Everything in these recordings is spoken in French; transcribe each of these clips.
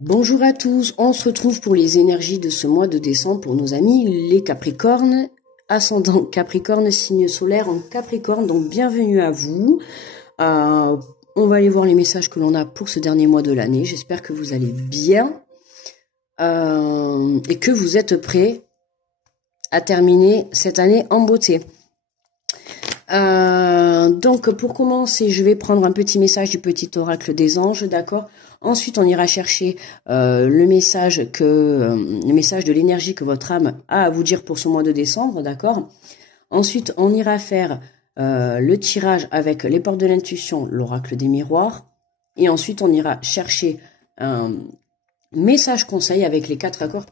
Bonjour à tous, on se retrouve pour les énergies de ce mois de décembre pour nos amis les Capricornes, ascendant Capricorne, signe solaire en Capricorne, donc bienvenue à vous. On va aller voir les messages que l'on a pour ce dernier mois de l'année, j'espère que vous allez bien et que vous êtes prêts à terminer cette année en beauté. Donc pour commencer, je vais prendre un petit message du petit oracle des anges, d'accord. Ensuite, on ira chercher le message de l'énergie que votre âme a à vous dire pour ce mois de décembre, d'accord. Ensuite, on ira faire le tirage avec les portes de l'intuition, l'oracle des miroirs. Et ensuite, on ira chercher un message conseil avec les 4 accords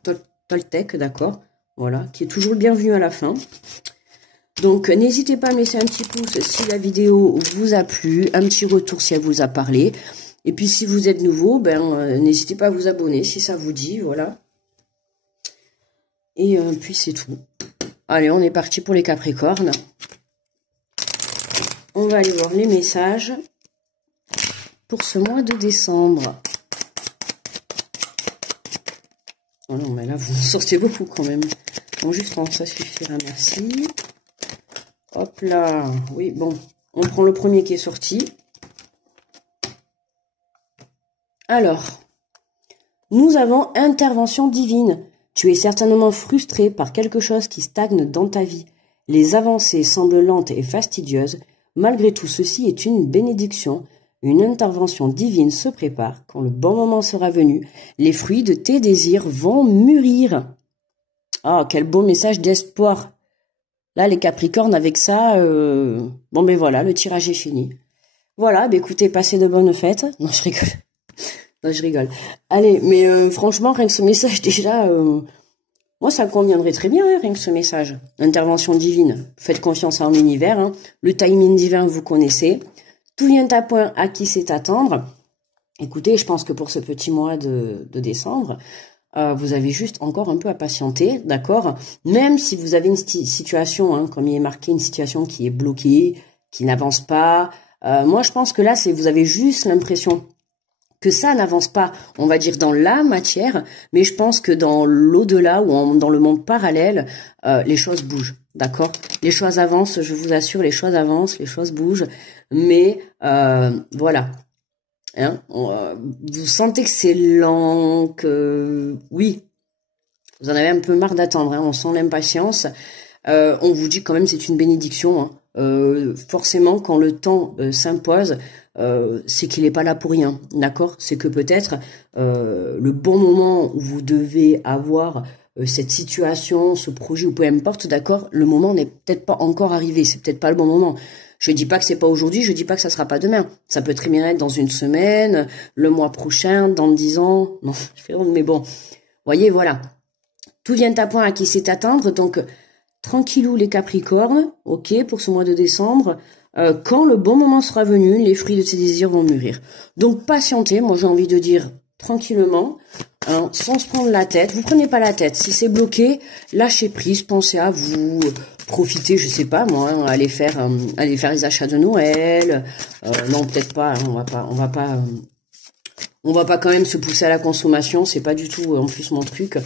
Toltec, d'accord. Voilà, qui est toujours le bienvenu à la fin. Donc, n'hésitez pas à me laisser un petit pouce si la vidéo vous a plu, un petit retour si elle vous a parlé. Et puis, si vous êtes nouveau, n'hésitez pas à vous abonner si ça vous dit, voilà. Et puis, c'est tout. Allez, on est parti pour les Capricornes. On va aller voir les messages pour ce mois de décembre. Oh non, mais là, vous en sortez beaucoup quand même. Bon, juste ça suffira, merci. Hop là, oui, bon, on prend le premier qui est sorti. Alors, nous avons intervention divine. Tu es certainement frustré par quelque chose qui stagne dans ta vie. Les avancées semblent lentes et fastidieuses. Malgré tout, ceci est une bénédiction. Une intervention divine se prépare. Quand le bon moment sera venu, les fruits de tes désirs vont mûrir. Ah, quel beau message d'espoir. Là, les Capricornes, avec ça, bon, ben voilà, le tirage est fini. Voilà, écoutez, passez de bonnes fêtes. Non, je rigole. Non, je rigole. Allez, mais franchement, rien que ce message, déjà, moi, ça me conviendrait très bien, hein, rien que ce message. Intervention divine. Faites confiance en l'univers. Hein. Le timing divin, vous connaissez. Tout vient à point à qui c'est attendre. Écoutez, je pense que pour ce petit mois de décembre, vous avez juste encore un peu à patienter, d'accord? Même si vous avez une situation, hein, comme il est marqué, une situation qui est bloquée, qui n'avance pas. Moi, je pense que là, vous avez juste l'impression que ça n'avance pas, on va dire, dans la matière, mais je pense que dans l'au-delà ou dans le monde parallèle, les choses bougent, d'accord? Les choses avancent, je vous assure, les choses avancent, les choses bougent, mais voilà. Hein, vous sentez que c'est lent, que oui, vous en avez un peu marre d'attendre, hein, on sent l'impatience. On vous dit quand même c'est une bénédiction. Hein. Forcément, quand le temps s'impose, c'est qu'il n'est pas là pour rien, d'accord? C'est que peut-être le bon moment où vous devez avoir cette situation, ce projet ou peu importe, d'accord? Le moment n'est peut-être pas encore arrivé, c'est peut-être pas le bon moment. Je dis pas que c'est pas aujourd'hui, je dis pas que ça sera pas demain. Ça peut très bien être dans une semaine, le mois prochain, dans 10 ans. Non, je fais honte, mais bon. Voyez, voilà. Tout vient à point à qui sait attendre, donc tranquillou les Capricornes, ok, pour ce mois de décembre. Quand le bon moment sera venu, les fruits de tes désirs vont mûrir. Donc patientez, moi j'ai envie de dire tranquillement, hein, sans se prendre la tête. Vous prenez pas la tête. Si c'est bloqué, lâchez prise, pensez à vous, profitez, je sais pas moi, hein, aller faire les achats de Noël. Non, peut-être pas. Hein, on va pas quand même se pousser à la consommation. C'est pas du tout en plus mon truc.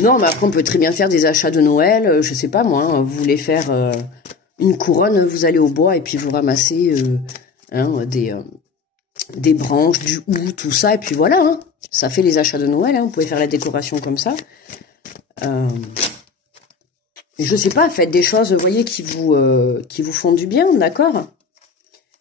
Non, mais après on peut très bien faire des achats de Noël. Je sais pas moi. Hein, vous voulez faire une couronne, vous allez au bois et puis vous ramassez des branches, du hou, tout ça, et puis voilà, hein, ça fait les achats de Noël, hein, vous pouvez faire la décoration comme ça. Je sais pas, faites des choses, vous voyez, qui vous font du bien, d'accord?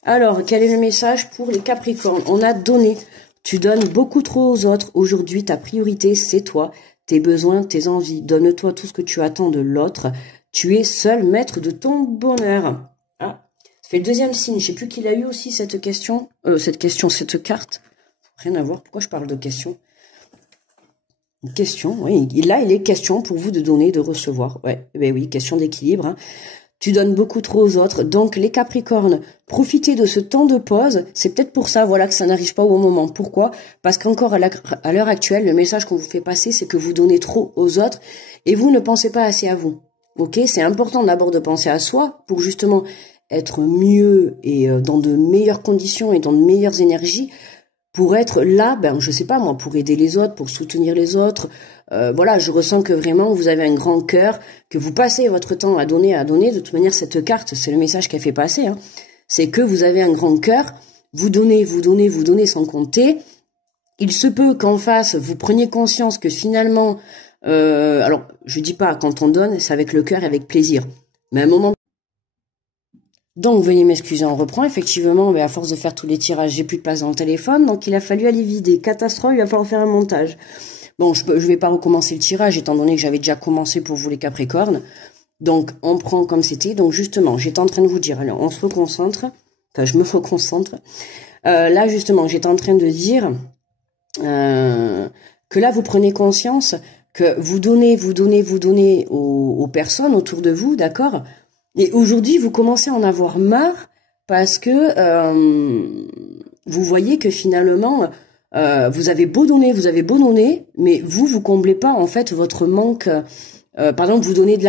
Alors, quel est le message pour les Capricornes? On a donné, tu donnes beaucoup trop aux autres, aujourd'hui ta priorité c'est toi, tes besoins, tes envies, donne-toi tout ce que tu attends de l'autre, tu es seul maître de ton bonheur. Ah, ça fait le deuxième signe. Je sais plus qui l'a eu aussi cette cette carte. Rien à voir. Pourquoi je parle de question? Une question, oui. Là, il est question pour vous de donner, de recevoir. Ouais, ben oui, question d'équilibre. Hein. Tu donnes beaucoup trop aux autres. Donc, les Capricornes, profitez de ce temps de pause. C'est peut-être pour ça, voilà, que ça n'arrive pas au bon moment. Pourquoi? Parce qu'encore à l'heure actuelle, le message qu'on vous fait passer, c'est que vous donnez trop aux autres et vous ne pensez pas assez à vous. Ok, c'est important d'abord de penser à soi pour justement être mieux et dans de meilleures conditions et dans de meilleures énergies pour être là, ben je sais pas moi, pour aider les autres, pour soutenir les autres. Voilà, je ressens que vraiment vous avez un grand cœur, que vous passez votre temps à donner, à donner. De toute manière, cette carte, c'est le message qu'elle fait passer. Hein. C'est que vous avez un grand cœur, vous donnez, vous donnez, vous donnez sans compter. Il se peut qu'en face, vous preniez conscience que finalement, alors je dis pas quand on donne, c'est avec le cœur et avec plaisir. Mais à un moment. Donc, veuillez m'excuser, on reprend. Effectivement, mais à force de faire tous les tirages, j'ai plus de place dans le téléphone, donc il a fallu aller vider. Catastrophe, il va falloir faire un montage. Bon, je vais pas recommencer le tirage, étant donné que j'avais déjà commencé pour vous les Capricornes. Donc, on prend comme c'était. Donc, justement, j'étais en train de vous dire, alors, on se reconcentre. Enfin, je me reconcentre. Là, justement, j'étais en train de dire que là, vous prenez conscience que vous donnez aux personnes autour de vous, d'accord ? Et aujourd'hui, vous commencez à en avoir marre parce que vous voyez que finalement, vous avez beau donner, mais vous comblez pas en fait votre manque. Par exemple, vous donnez de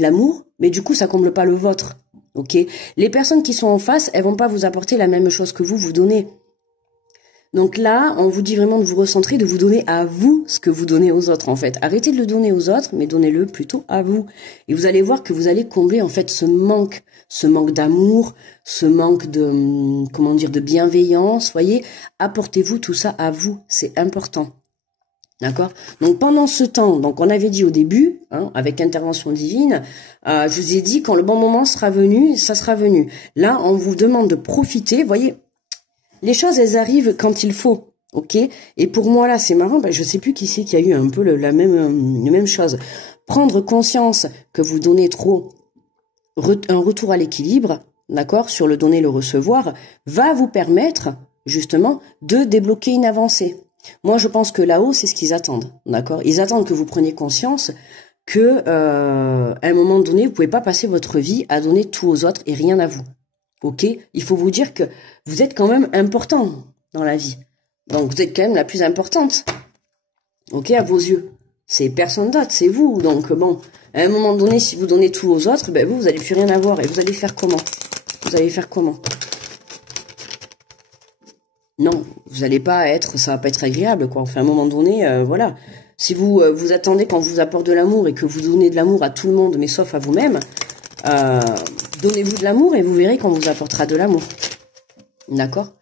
l'amour, mais du coup, ça comble pas le vôtre. Ok ? Les personnes qui sont en face, elles vont pas vous apporter la même chose que vous donnez. Donc là, on vous dit vraiment de vous recentrer, de vous donner à vous ce que vous donnez aux autres, en fait. Arrêtez de le donner aux autres, mais donnez-le plutôt à vous. Et vous allez voir que vous allez combler, en fait, ce manque d'amour, ce manque de, comment dire, de bienveillance, voyez. Apportez-vous tout ça à vous, c'est important. D'accord? Donc pendant ce temps, donc on avait dit au début, hein, avec intervention divine, je vous ai dit quand le bon moment sera venu, ça sera venu. Là, on vous demande de profiter, voyez. Les choses, elles arrivent quand il faut, ok? Et pour moi, là, c'est marrant, je sais plus qui c'est qui a eu un peu la même chose. Prendre conscience que vous donnez trop, un retour à l'équilibre, d'accord, sur le donner, le recevoir, va vous permettre, justement, de débloquer une avancée. Moi, je pense que là-haut, c'est ce qu'ils attendent, d'accord? Ils attendent que vous preniez conscience que, à un moment donné, vous pouvez pas passer votre vie à donner tout aux autres et rien à vous. Ok, il faut vous dire que vous êtes quand même important dans la vie. Donc vous êtes quand même la plus importante. Ok, à vos yeux. C'est personne d'autre, c'est vous. Donc bon, à un moment donné, si vous donnez tout aux autres, ben vous n'allez plus rien avoir. Et vous allez faire comment? Vous allez faire comment? Non, vous allez pas être, ça va pas être agréable, quoi. Enfin, à un moment donné, voilà. Si vous vous attendez qu'on vous apporte de l'amour et que vous donnez de l'amour à tout le monde, mais sauf à vous-même, donnez-vous de l'amour et vous verrez qu'on vous apportera de l'amour. D'accord?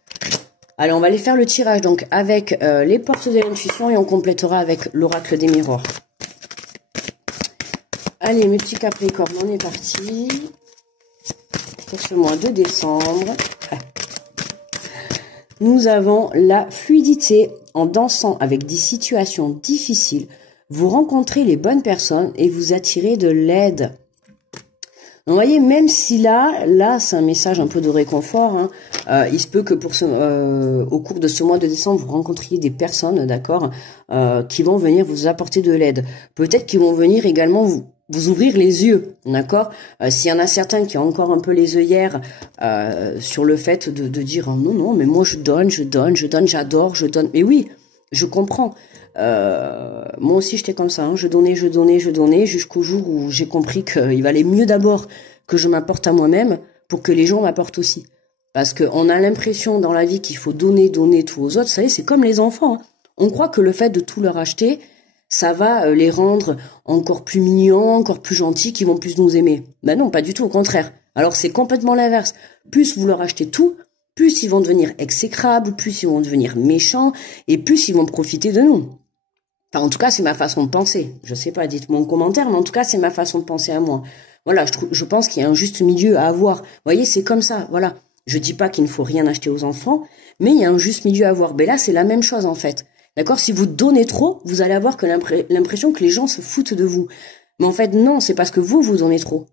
Allez, on va aller faire le tirage donc avec les portes de l'intuition et on complétera avec l'oracle des miroirs. Allez, mes petits Capricornes, on est parti. Pour ce mois de décembre. Nous avons la fluidité. En dansant avec des situations difficiles, vous rencontrez les bonnes personnes et vous attirez de l'aide. Vous voyez, même si là, c'est un message un peu de réconfort. Hein, il se peut que au cours de ce mois de décembre, vous rencontriez des personnes, d'accord, qui vont venir vous apporter de l'aide. Peut-être qu'ils vont venir également vous ouvrir les yeux, d'accord. S'il y en a certains qui ont encore un peu les œillères sur le fait de dire oh, non, mais moi je donne, j'adore, je donne. Mais oui, je comprends. Moi aussi j'étais comme ça, hein. Je donnais jusqu'au jour où j'ai compris qu'il valait mieux d'abord que je m'apporte à moi-même pour que les gens m'apportent aussi. Parce qu'on a l'impression dans la vie qu'il faut donner tout aux autres. Vous savez, c'est comme les enfants. Hein. On croit que le fait de tout leur acheter, ça va les rendre encore plus mignons, encore plus gentils, qu'ils vont plus nous aimer. Ben non, pas du tout, au contraire. Alors c'est complètement l'inverse. Plus vous leur achetez tout, plus ils vont devenir exécrables, plus ils vont devenir méchants, et plus ils vont profiter de nous. Enfin, en tout cas, c'est ma façon de penser. Je sais pas, dites-moi en commentaire, mais en tout cas, c'est ma façon de penser à moi. Voilà, je pense qu'il y a un juste milieu à avoir. Vous voyez, c'est comme ça, voilà. Je dis pas qu'il ne faut rien acheter aux enfants, mais il y a un juste milieu à avoir. Ben là, c'est la même chose, en fait. D'accord? Si vous donnez trop, vous allez avoir que l'impression que les gens se foutent de vous. Mais en fait, non, c'est parce que vous donnez trop.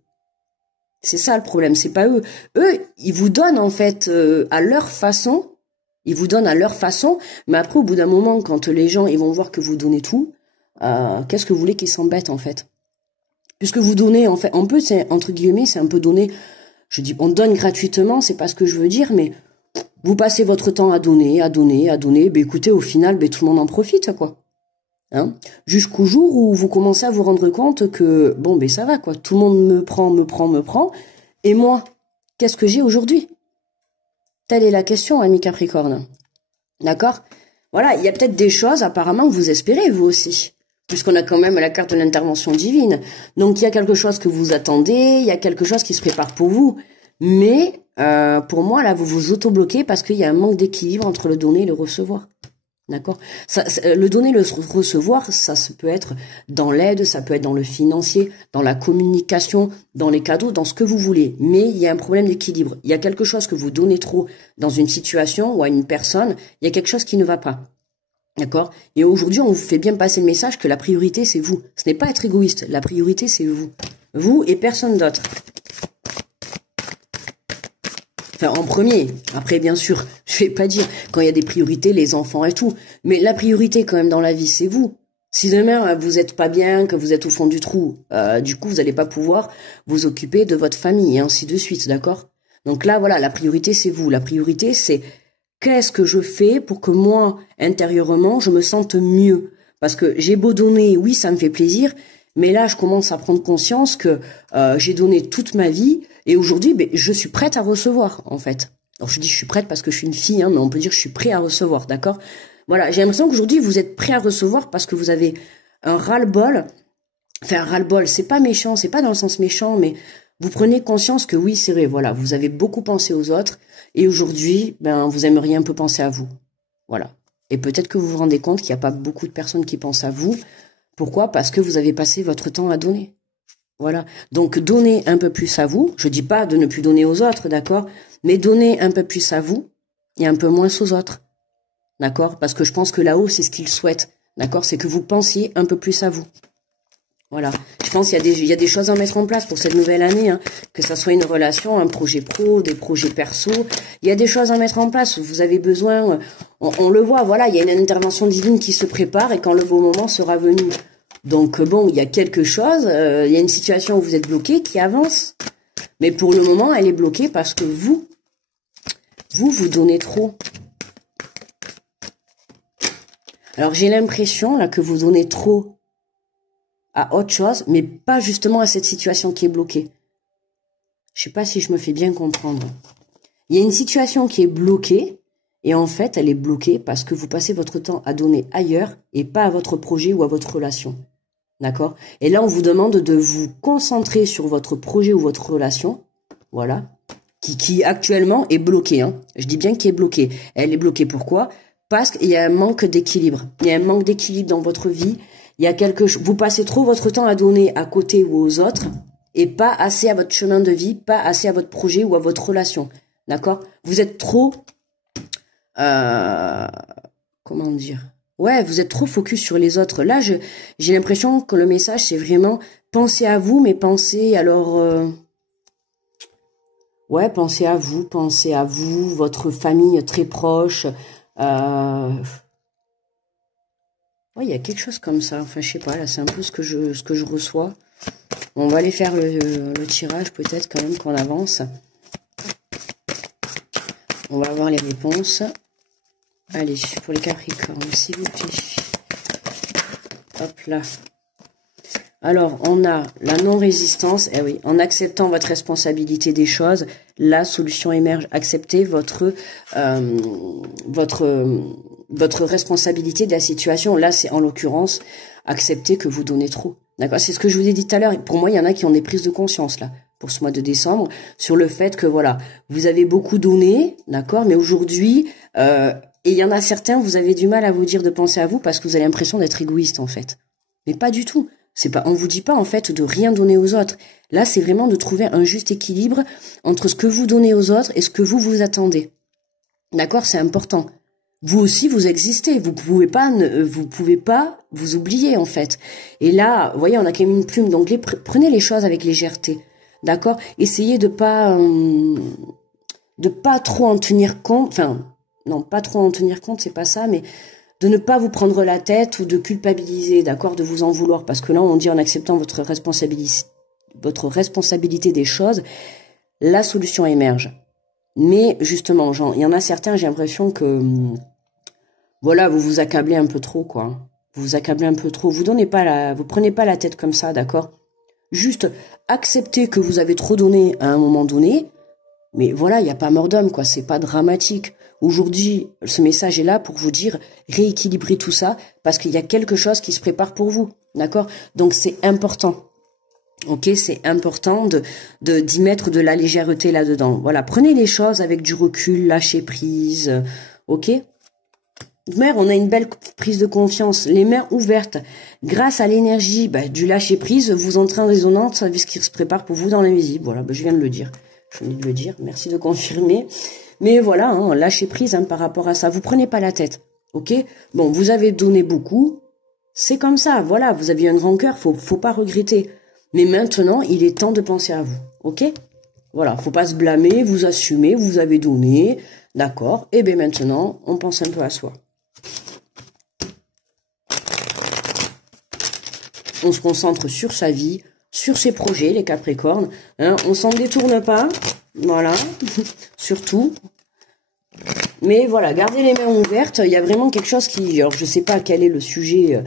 C'est ça le problème, c'est pas eux. Eux, ils vous donnent, en fait, à leur façon. Ils vous donnent à leur façon, mais après, au bout d'un moment, quand les gens ils vont voir que vous donnez tout, qu'est-ce que vous voulez qu'ils s'embêtent, en fait? Puisque vous donnez, en fait, un peu, c'est, entre guillemets, c'est un peu donner, je dis, on donne gratuitement, c'est pas ce que je veux dire, mais vous passez votre temps à donner, ben écoutez, au final, ben tout le monde en profite, quoi. Hein? Jusqu'au jour où vous commencez à vous rendre compte que, bon, ben ça va, quoi, tout le monde me prend, et moi, qu'est-ce que j'ai aujourd'hui? Telle est la question, ami Capricorne. D'accord? Voilà, il y a peut-être des choses apparemment que vous espérez vous aussi, puisqu'on a quand même la carte de l'intervention divine. Donc il y a quelque chose que vous attendez, il y a quelque chose qui se prépare pour vous. Mais pour moi, là, vous vous auto-bloquez parce qu'il y a un manque d'équilibre entre le donner et le recevoir. D'accord? Le donner, le recevoir, ça peut être dans l'aide, ça peut être dans le financier, dans la communication, dans les cadeaux, dans ce que vous voulez. Mais il y a un problème d'équilibre. Il y a quelque chose que vous donnez trop dans une situation ou à une personne, il y a quelque chose qui ne va pas. D'accord? Et aujourd'hui, on vous fait bien passer le message que la priorité, c'est vous. Ce n'est pas être égoïste. La priorité, c'est vous. Vous et personne d'autre. Enfin, en premier. Après, bien sûr, je vais pas dire quand il y a des priorités, les enfants et tout. Mais la priorité, quand même, dans la vie, c'est vous. Si demain, vous êtes pas bien, que vous êtes au fond du trou, du coup, vous n'allez pas pouvoir vous occuper de votre famille et ainsi de suite, d'accord? Donc là, voilà, la priorité, c'est vous. La priorité, c'est qu'est-ce que je fais pour que moi, intérieurement, je me sente mieux? Parce que j'ai beau donner, oui, ça me fait plaisir, mais là, je commence à prendre conscience que j'ai donné toute ma vie et aujourd'hui, ben, je suis prête à recevoir, en fait. Alors, je dis je suis prête parce que je suis une fille, hein, mais on peut dire je suis prêt à recevoir, d'accord? Voilà, j'ai l'impression qu'aujourd'hui, vous êtes prêt à recevoir parce que vous avez un ras-le-bol. Enfin, un ras-le-bol, c'est pas méchant, c'est pas dans le sens méchant, mais vous prenez conscience que oui, c'est vrai, voilà, vous avez beaucoup pensé aux autres et aujourd'hui, ben, vous aimeriez un peu penser à vous. Voilà. Et peut-être que vous vous rendez compte qu'il n'y a pas beaucoup de personnes qui pensent à vous. Pourquoi? Parce que vous avez passé votre temps à donner. Voilà. Donc, donnez un peu plus à vous. Je dis pas de ne plus donner aux autres, d'accord? Mais donnez un peu plus à vous et un peu moins aux autres. D'accord? Parce que je pense que là-haut, c'est ce qu'ils souhaitent. D'accord? C'est que vous pensiez un peu plus à vous. Voilà. Je pense qu'il y a des choses à mettre en place pour cette nouvelle année, hein. Que ça soit une relation, un projet pro, des projets perso. Il y a des choses à mettre en place. Vous avez besoin, on le voit, voilà, il y a une intervention divine qui se prépare et quand le beau moment sera venu. Donc bon, il y a quelque chose, il y a une situation où vous êtes bloqué qui avance. Mais pour le moment, elle est bloquée parce que vous donnez trop. Alors j'ai l'impression là que vous donnez trop à autre chose, mais pas justement à cette situation qui est bloquée. Je sais pas si je me fais bien comprendre. Il y a une situation qui est bloquée, et en fait, elle est bloquée parce que vous passez votre temps à donner ailleurs et pas à votre projet ou à votre relation. D'accord? Et là, on vous demande de vous concentrer sur votre projet ou votre relation, voilà, qui actuellement est bloquée, hein. Je dis bien qu'elle est bloquée. Elle est bloquée pourquoi? Parce qu'il y a un manque d'équilibre. Il y a un manque d'équilibre dans votre vie. Il y a vous passez trop votre temps à donner à côté ou aux autres et pas assez à votre chemin de vie, pas assez à votre projet ou à votre relation. D'accord? Vous êtes trop, comment dire? Ouais, vous êtes trop focus sur les autres. Là, j'ai l'impression que le message, c'est vraiment pensez à vous, mais pensez alors, ouais, pensez à vous, votre famille très proche. Ouais, il y a quelque chose comme ça. Enfin, je sais pas, là, c'est un peu ce que je reçois. On va aller faire le tirage, peut-être, quand même, qu'on avance. On va avoir les réponses. Allez, pour les Capricornes, s'il vous plaît. Hop là. Alors, on a la non-résistance. Eh oui, en acceptant votre responsabilité des choses, la solution émerge. Acceptez votre responsabilité de la situation. Là, c'est en l'occurrence, accepter que vous donnez trop. D'accord? C'est ce que je vous ai dit tout à l'heure. Pour moi, il y en a qui ont des prises de conscience, là, pour ce mois de décembre, sur le fait que, voilà, vous avez beaucoup donné, d'accord? Mais aujourd'hui, et il y en a certains, vous avez du mal à vous dire de penser à vous parce que vous avez l'impression d'être égoïste, en fait. Mais pas du tout. On vous dit pas, en fait, de rien donner aux autres. Là, c'est vraiment de trouver un juste équilibre entre ce que vous donnez aux autres et ce que vous attendez. D'accord? C'est important. Vous aussi, vous existez. Vous pouvez pas vous oublier, en fait. Et là, vous voyez, on a quand même une plume. Donc, prenez les choses avec légèreté. D'accord? Essayez de pas trop en tenir compte. Enfin, non, pas trop en tenir compte, c'est pas ça, mais de ne pas vous prendre la tête ou de culpabiliser, d'accord, de vous en vouloir. Parce que là, on dit en acceptant votre responsabilité des choses, la solution émerge. Mais justement, il y en a certains, j'ai l'impression que, voilà, vous vous accablez un peu trop, quoi. Vous vous accablez un peu trop. Vous prenez pas la tête comme ça, d'accord? Juste acceptez que vous avez trop donné à un moment donné. Mais voilà, il n'y a pas mort d'homme, quoi. C'est pas dramatique. Aujourd'hui, ce message est là pour vous dire rééquilibrer tout ça parce qu'il y a quelque chose qui se prépare pour vous. D'accord? Donc c'est important. Ok, c'est important d'y mettre de la légèreté là-dedans. Voilà, prenez les choses avec du recul, lâchez prise. Ok? Mère, on a une belle prise de confiance, les mains ouvertes. Grâce à l'énergie du lâcher prise, vous entrez en résonance avec ce qui se prépare pour vous dans l'invisible. Voilà, je viens de le dire. Je viens de le dire. Merci de confirmer. Mais voilà, hein, lâchez prise par rapport à ça. Vous prenez pas la tête. Ok? Bon, vous avez donné beaucoup. C'est comme ça. Voilà, vous avez un grand cœur. Faut pas regretter. Mais maintenant, il est temps de penser à vous. Ok? Voilà, faut pas se blâmer. Vous assumez. Vous avez donné. D'accord? Et bien maintenant, on pense un peu à soi. On se concentre sur sa vie, sur ses projets, les Capricornes. Hein, on s'en détourne pas. Voilà. Surtout. Mais voilà, gardez les mains ouvertes. Il y a vraiment quelque chose qui... Alors, je sais pas quel est le sujet...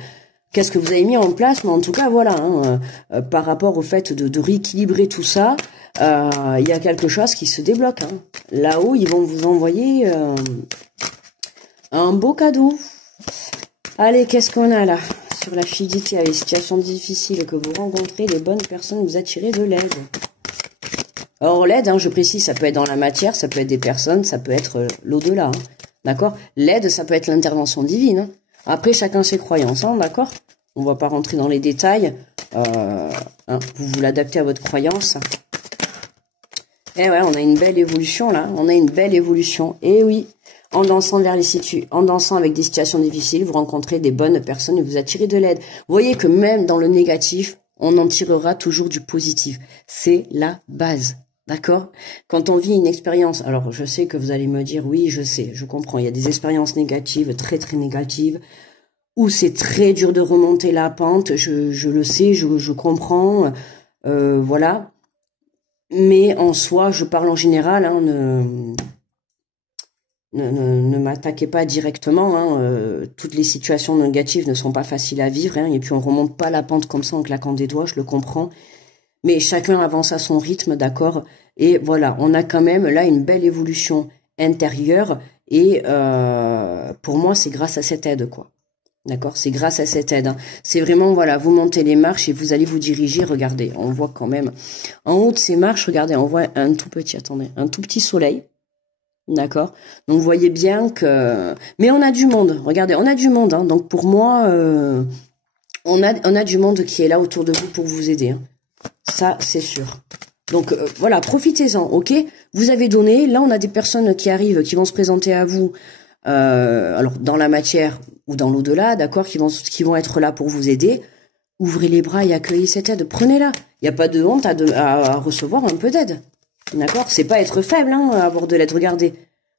Qu'est-ce que vous avez mis en place, mais en tout cas, voilà. Hein, par rapport au fait de rééquilibrer tout ça, il y a quelque chose qui se débloque. Hein. Là-haut, ils vont vous envoyer un beau cadeau. Allez, qu'est-ce qu'on a là? Sur la fluidité, avec les situations difficiles que vous rencontrez, les bonnes personnes vous attirez de l'aide. Alors l'aide, hein, je précise, ça peut être dans la matière, ça peut être des personnes, ça peut être l'au-delà. Hein, d'accord? L'aide, ça peut être l'intervention divine. Hein. Après, chacun ses croyances, hein, d'accord? On va pas rentrer dans les détails. Hein, vous l'adaptez à votre croyance. Et ouais, on a une belle évolution là. On a une belle évolution. Et oui. En dansant en dansant avec des situations difficiles, vous rencontrez des bonnes personnes et vous attirez de l'aide. Vous voyez que même dans le négatif, on en tirera toujours du positif. C'est la base. D'accord? Quand on vit une expérience, alors je sais que vous allez me dire, oui, je sais, je comprends, il y a des expériences négatives, très très négatives, où c'est très dur de remonter la pente, je le sais, je comprends, voilà. Mais en soi, je parle en général, hein, ne m'attaquez pas directement, hein, toutes les situations négatives ne sont pas faciles à vivre, hein, et puis on remonte pas la pente comme ça en claquant des doigts, je le comprends, mais chacun avance à son rythme, d'accord, et voilà, on a quand même là une belle évolution intérieure, et pour moi c'est grâce à cette aide, quoi, d'accord, c'est grâce à cette aide, hein. C'est vraiment, voilà, vous montez les marches et vous allez vous diriger, regardez, on voit quand même, en haut de ces marches, regardez, on voit un tout petit, attendez, un tout petit soleil. D'accord. Donc vous voyez bien que... Mais on a du monde. Regardez, on a du monde. Hein. Donc pour moi, on a du monde qui est là autour de vous pour vous aider. Hein. Ça, c'est sûr. Donc voilà, profitez-en, ok? Vous avez donné. Là, on a des personnes qui arrivent, qui vont se présenter à vous. Alors dans la matière ou dans l'au-delà, d'accord, qui vont être là pour vous aider. Ouvrez les bras et accueillez cette aide. Prenez-la. Il n'y a pas de honte à recevoir un peu d'aide. D'accord? C'est pas être faible, hein, avoir de l'aide. Regardez.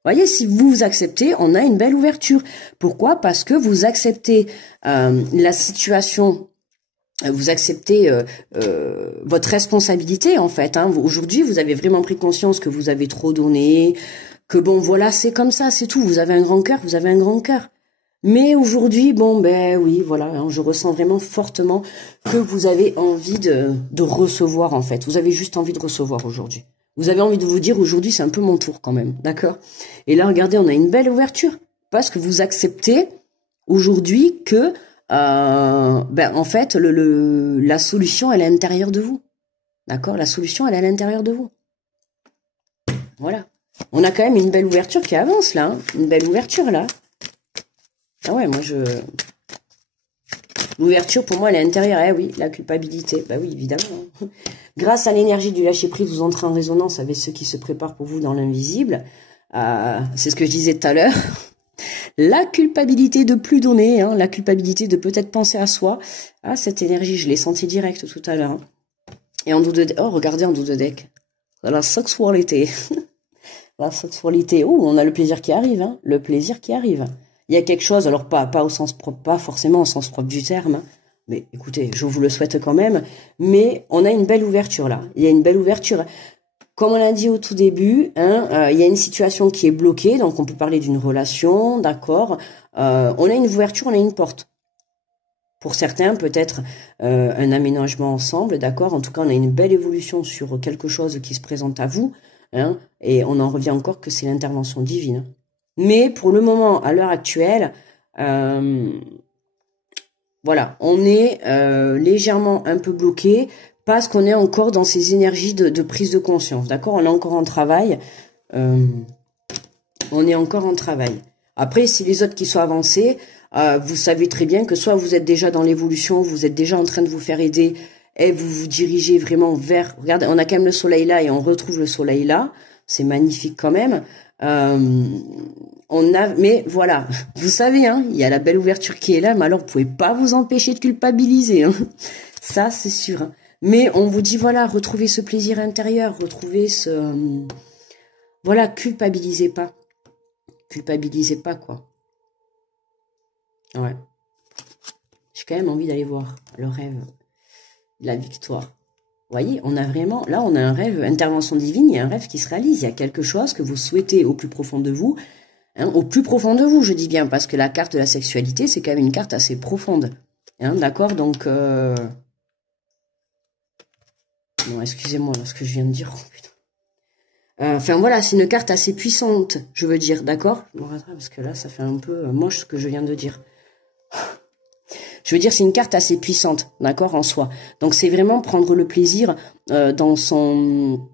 Voyez, si vous acceptez, on a une belle ouverture. Pourquoi? Parce que vous acceptez la situation, vous acceptez votre responsabilité, en fait. Hein. Aujourd'hui, vous avez vraiment pris conscience que vous avez trop donné, que bon, voilà, c'est comme ça, c'est tout. Vous avez un grand cœur, vous avez un grand cœur. Mais aujourd'hui, bon, ben oui, voilà, hein, je ressens vraiment fortement que vous avez envie de recevoir, en fait. Vous avez juste envie de recevoir aujourd'hui. Vous avez envie de vous dire, aujourd'hui, c'est un peu mon tour quand même, d'accord? Et là, regardez, on a une belle ouverture, parce que vous acceptez aujourd'hui que, en fait, la solution, elle est à l'intérieur de vous, d'accord? La solution, elle est à l'intérieur de vous. Voilà. On a quand même une belle ouverture qui avance, là, hein, une belle ouverture, là. Ah ouais, moi, l'ouverture, pour moi, elle est intérieure. Eh oui, la culpabilité. Bah oui, évidemment. Grâce à l'énergie du lâcher-prise, vous entrez en résonance avec ceux qui se préparent pour vous dans l'invisible. C'est ce que je disais tout à l'heure. La culpabilité de plus donner, hein, la culpabilité de peut-être penser à soi. Ah, cette énergie, je l'ai sentie direct tout à l'heure. Hein. Et en dos de deck, oh, regardez en dos de deck. La sexualité. La sexualité. Oh, on a le plaisir qui arrive, hein. Le plaisir qui arrive. Il y a quelque chose, alors pas au sens propre, pas forcément au sens propre du terme, hein, mais écoutez, je vous le souhaite quand même, mais on a une belle ouverture là, il y a une belle ouverture. Comme on l'a dit au tout début, hein, il y a une situation qui est bloquée, donc on peut parler d'une relation, d'accord, on a une ouverture, on a une porte. Pour certains, peut-être un aménagement ensemble, d'accord, en tout cas on a une belle évolution sur quelque chose qui se présente à vous, hein, et on en revient encore que c'est l'intervention divine. Mais pour le moment, à l'heure actuelle, voilà, on est légèrement un peu bloqué parce qu'on est encore dans ces énergies de prise de conscience, d'accord? On est encore en travail. On est encore en travail. Après, si les autres qui sont avancés, vous savez très bien que soit vous êtes déjà dans l'évolution, vous êtes déjà en train de vous faire aider et vous vous dirigez vraiment vers... Regardez, on a quand même le soleil là et on retrouve le soleil là. C'est magnifique quand même. Mais voilà, vous savez, hein, il y a la belle ouverture qui est là, mais alors vous pouvez pas vous empêcher de culpabiliser. Hein. Ça, c'est sûr. Hein. Mais on vous dit, voilà, retrouvez ce plaisir intérieur, retrouvez ce... voilà, culpabilisez pas. Culpabilisez pas, quoi. Ouais. J'ai quand même envie d'aller voir le rêve de la victoire. Vous voyez, on a vraiment... Là, on a un rêve, intervention divine, il y a un rêve qui se réalise. Il y a quelque chose que vous souhaitez au plus profond de vous. Hein, au plus profond de vous, je dis bien, parce que la carte de la sexualité, c'est quand même une carte assez profonde. Hein, d'accord, donc... Non, excusez-moi, ce que je viens de dire. Oh, putain. Enfin voilà, c'est une carte assez puissante, je veux dire, d'accord? Je me rattrape parce que là, ça fait un peu moche ce que je viens de dire. Je veux dire, c'est une carte assez puissante, d'accord, en soi. Donc c'est vraiment prendre le plaisir dans son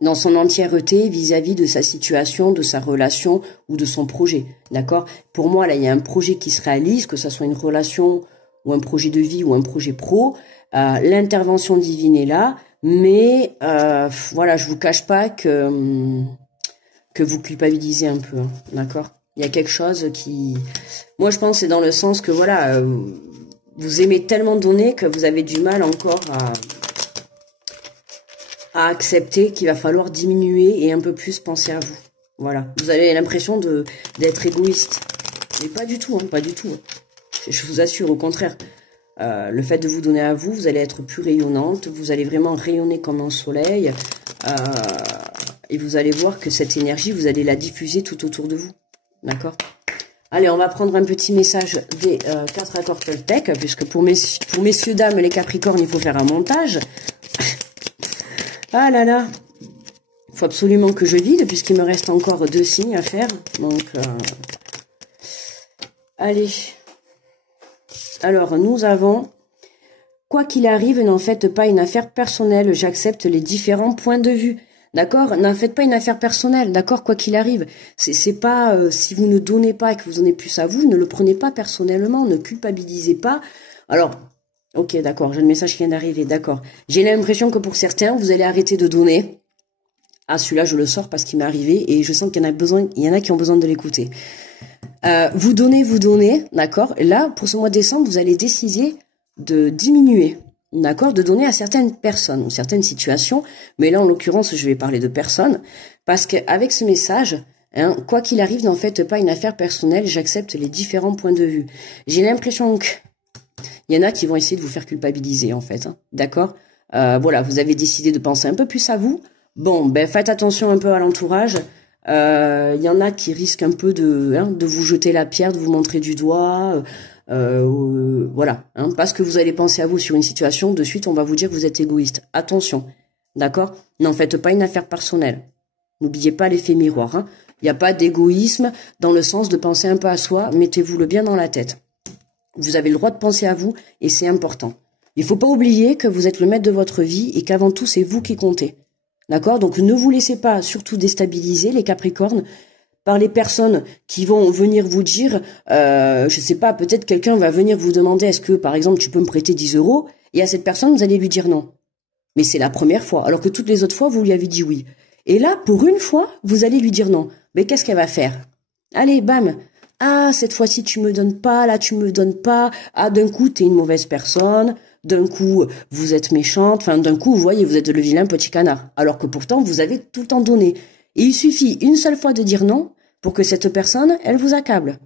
entièreté vis-à-vis de sa situation, de sa relation ou de son projet, d'accord? Pour moi, là, il y a un projet qui se réalise, que ça soit une relation ou un projet de vie ou un projet pro. L'intervention divine est là. Mais voilà, je vous cache pas que vous culpabilisez un peu, hein, d'accord? Il y a quelque chose qui... Moi, je pense c'est dans le sens que, voilà, vous aimez tellement donner que vous avez du mal encore à accepter qu'il va falloir diminuer et un peu plus penser à vous. Voilà, vous avez l'impression d'être égoïste. Mais pas du tout, hein, pas du tout. Je vous assure, au contraire. Le fait de vous donner à vous, vous allez être plus rayonnante, vous allez vraiment rayonner comme un soleil, et vous allez voir que cette énergie, vous allez la diffuser tout autour de vous, d'accord? Allez, on va prendre un petit message des 4 accords Toltec, puisque pour messieurs, dames, les capricornes, il faut faire un montage. Ah là là, il faut absolument que je vide, puisqu'il me reste encore 2 signes à faire, donc... Allez... Alors, nous avons, quoi qu'il arrive, n'en faites pas une affaire personnelle, j'accepte les différents points de vue. D'accord? N'en faites pas une affaire personnelle, d'accord? Quoi qu'il arrive. C'est pas, si vous ne donnez pas et que vous en avez plus à vous, ne le prenez pas personnellement, ne culpabilisez pas. Alors, ok, d'accord, j'ai le message qui vient d'arriver, d'accord. J'ai l'impression que pour certains, vous allez arrêter de donner. Ah, celui-là, je le sors parce qu'il m'est arrivé et je sens qu'il y en a qui ont besoin de l'écouter. Vous donnez, d'accord? Là, pour ce mois de décembre, vous allez décider de diminuer, d'accord? De donner à certaines personnes ou certaines situations. Mais là, en l'occurrence, je vais parler de personnes. Parce qu'avec ce message, hein, quoi qu'il arrive, n'en faites pas une affaire personnelle. J'accepte les différents points de vue. J'ai l'impression qu'il y en a qui vont essayer de vous faire culpabiliser, en fait. Hein, d'accord? Voilà, vous avez décidé de penser un peu plus à vous. Bon, ben faites attention un peu à l'entourage. Il y en a qui risquent un peu de vous jeter la pierre, de vous montrer du doigt, voilà, hein, parce que vous allez penser à vous sur une situation, de suite on va vous dire que vous êtes égoïste. Attention, d'accord? N'en faites pas une affaire personnelle. N'oubliez pas l'effet miroir. Hein. Il n'y a pas d'égoïsme dans le sens de penser un peu à soi, mettez-vous-le bien dans la tête. Vous avez le droit de penser à vous et c'est important. Il ne faut pas oublier que vous êtes le maître de votre vie et qu'avant tout c'est vous qui comptez. D'accord? Donc ne vous laissez pas surtout déstabiliser les Capricornes par les personnes qui vont venir vous dire, je sais pas, peut-être quelqu'un va venir vous demander est-ce que par exemple tu peux me prêter 10 €, et à cette personne vous allez lui dire non. Mais c'est la première fois, alors que toutes les autres fois vous lui avez dit oui. Et là, pour une fois, vous allez lui dire non. Mais qu'est-ce qu'elle va faire? Allez, bam! Ah, cette fois-ci tu me donnes pas, là tu me donnes pas, ah d'un coup t'es une mauvaise personne. D'un coup, vous êtes méchante, enfin d'un coup, vous voyez, vous êtes le vilain petit canard. Alors que pourtant, vous avez tout le temps donné. Et il suffit une seule fois de dire non pour que cette personne, elle vous accable.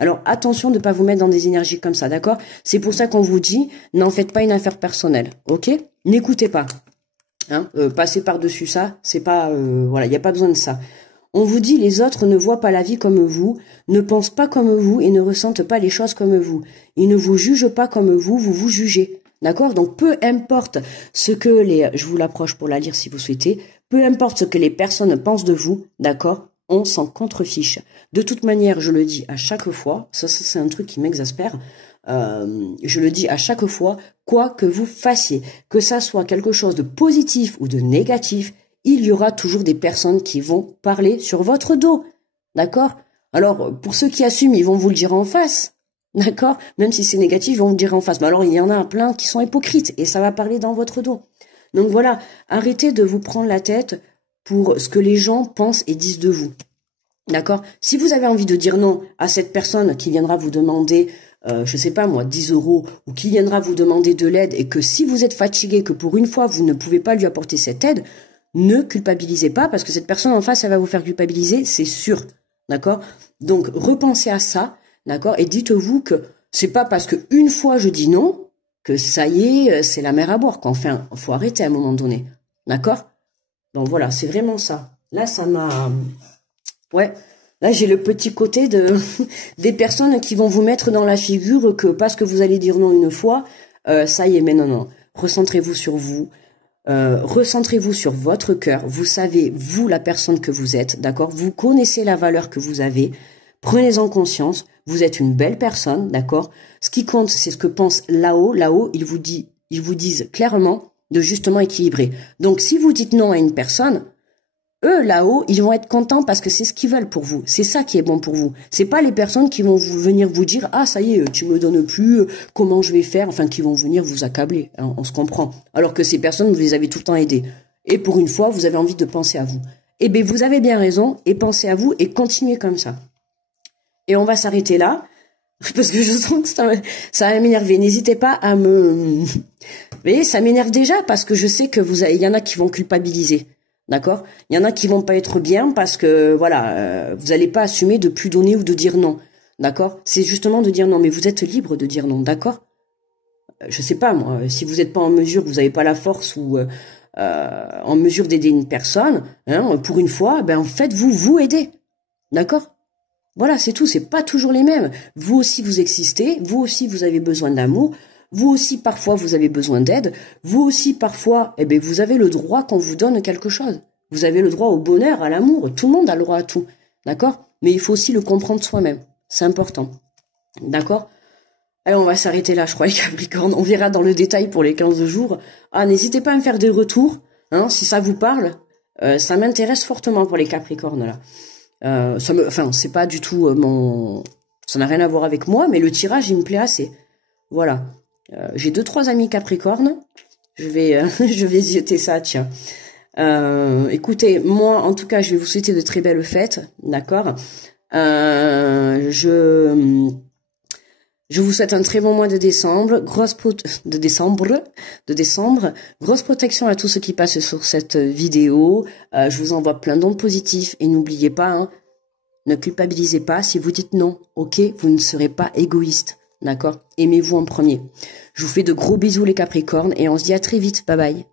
Alors attention de ne pas vous mettre dans des énergies comme ça, d'accord? C'est pour ça qu'on vous dit, n'en faites pas une affaire personnelle, ok? N'écoutez pas. Hein, passez par-dessus ça, c'est pas... voilà, il n'y a pas besoin de ça. On vous dit, les autres ne voient pas la vie comme vous, ne pensent pas comme vous et ne ressentent pas les choses comme vous. Ils ne vous jugent pas comme vous, vous vous jugez. D'accord? Donc, peu importe ce que je vous l'approche pour la lire si vous souhaitez, peu importe ce que les personnes pensent de vous, d'accord? on s'en contrefiche. De toute manière, je le dis à chaque fois, ça c'est un truc qui m'exaspère, je le dis à chaque fois, quoi que vous fassiez, que ça soit quelque chose de positif ou de négatif, il y aura toujours des personnes qui vont parler sur votre dos, d'accord? Alors, pour ceux qui assument, ils vont vous le dire en face, d'accord? Même si c'est négatif, ils vont vous le dire en face. Mais alors, il y en a plein qui sont hypocrites, et ça va parler dans votre dos. Donc voilà, arrêtez de vous prendre la tête pour ce que les gens pensent et disent de vous. D'accord? Si vous avez envie de dire non à cette personne qui viendra vous demander, je sais pas moi, 10 €, ou qui viendra vous demander de l'aide, et que si vous êtes fatigué, que pour une fois vous ne pouvez pas lui apporter cette aide, ne culpabilisez pas, parce que cette personne en face, elle va vous faire culpabiliser, c'est sûr. D'accord? Donc repensez à ça, d'accord? Et dites-vous que c'est pas parce que une fois je dis non, que ça y est, c'est la mer à boire, qu'enfin, faut arrêter à un moment donné. D'accord? Donc voilà, c'est vraiment ça. Là, ça m'a... Ouais, là j'ai le petit côté de des personnes qui vont vous mettre dans la figure que parce que vous allez dire non une fois, ça y est, mais non, non. Recentrez-vous sur vous, recentrez-vous sur votre cœur. Vous savez, vous, la personne que vous êtes, d'accord? Vous connaissez la valeur que vous avez. Prenez-en conscience. Vous êtes une belle personne, d'accord? Ce qui compte, c'est ce que pense là-haut. Là-haut, ils vous disent clairement de justement équilibrer. Donc, si vous dites non à une personne, eux, là-haut, ils vont être contents parce que c'est ce qu'ils veulent pour vous. C'est ça qui est bon pour vous. C'est pas les personnes qui vont venir vous dire « Ah, ça y est, tu me donnes plus, comment je vais faire ?» Enfin, qui vont venir vous accabler, hein, on se comprend. Alors que ces personnes, vous les avez tout le temps aidées. Et pour une fois, vous avez envie de penser à vous. Eh bien, vous avez bien raison, et pensez à vous, et continuez comme ça. Et on va s'arrêter là, parce que je sens que ça va m'énerver. N'hésitez pas à me... Vous voyez, ça m'énerve déjà, parce que je sais que il y en a qui vont culpabiliser. D'accord? Il y en a qui vont pas être bien parce que, voilà, vous allez pas assumer de plus donner ou de dire non. D'accord? C'est justement de dire non, mais vous êtes libre de dire non, d'accord? Je sais pas, moi, si vous n'êtes pas en mesure, vous n'avez pas la force ou en mesure d'aider une personne, hein, pour une fois, ben, faites-vous aider. D'accord? Voilà, c'est tout, c'est pas toujours les mêmes. Vous aussi, vous existez, vous aussi, vous avez besoin d'amour, vous aussi, parfois, vous avez besoin d'aide, vous aussi, parfois, eh bien, vous avez le droit qu'on vous donne quelque chose. Vous avez le droit au bonheur, à l'amour, tout le monde a le droit à tout, d'accord? Mais il faut aussi le comprendre soi-même, c'est important, d'accord? Allez, on va s'arrêter là, je crois, les Capricornes, on verra dans le détail pour les 15 jours. Ah, n'hésitez pas à me faire des retours, hein, si ça vous parle, ça m'intéresse fortement pour les Capricornes, là. Enfin, c'est pas du tout ça n'a rien à voir avec moi, mais le tirage, il me plaît assez. Voilà. J'ai 2-3 amis Capricornes. Je vais zioter ça, tiens. Écoutez, moi, en tout cas, je vais vous souhaiter de très belles fêtes, d'accord? Je vous souhaite un très bon mois de décembre. Grosse protection à tous ceux qui passent sur cette vidéo. Je vous envoie plein d'ondes positifs et n'oubliez pas, hein, ne culpabilisez pas. Si vous dites non, ok, vous ne serez pas égoïste, d'accord? Aimez-vous en premier. Je vous fais de gros bisous les Capricornes et on se dit à très vite. Bye bye.